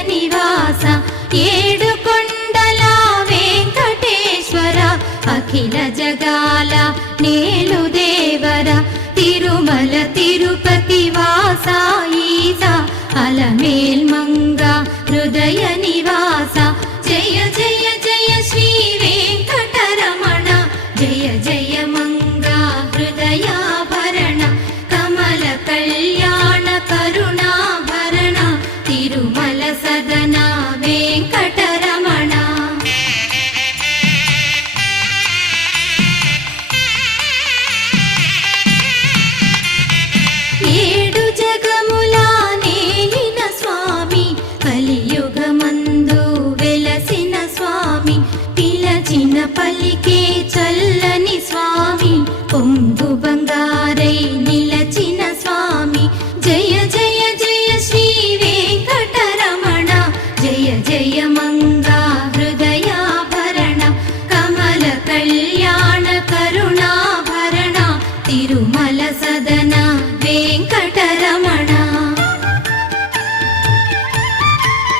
నివాస ఏడుకొండల వెంకటేశ్వర అఖిల జగాల నేలు దేవర తిరుమల తిరుపతి వాస ఈస అలమేల్ మంగ హృదయ నివాస జయ జయ జయ శ్రీ వెంకటరమణ జయ జయ మంగ హృదయాభరణ కమల కళ్యాణ కరుణాభరణ తిరుమల సదన వెంకటరమణ. ఏడు జగముల నేలిన స్వామి కలియుగమందు వెలసిన స్వామి పిలచిన పలికే చల్లని స్వామి పొంగు బంగారై నిలచిన స్వామి జయ జయ జయ శ్రీ వెంకటరమణ జయ జయ మంగా హృదయాభరణ కమల కళ్యాణ కరుణాభరణ తిరుమల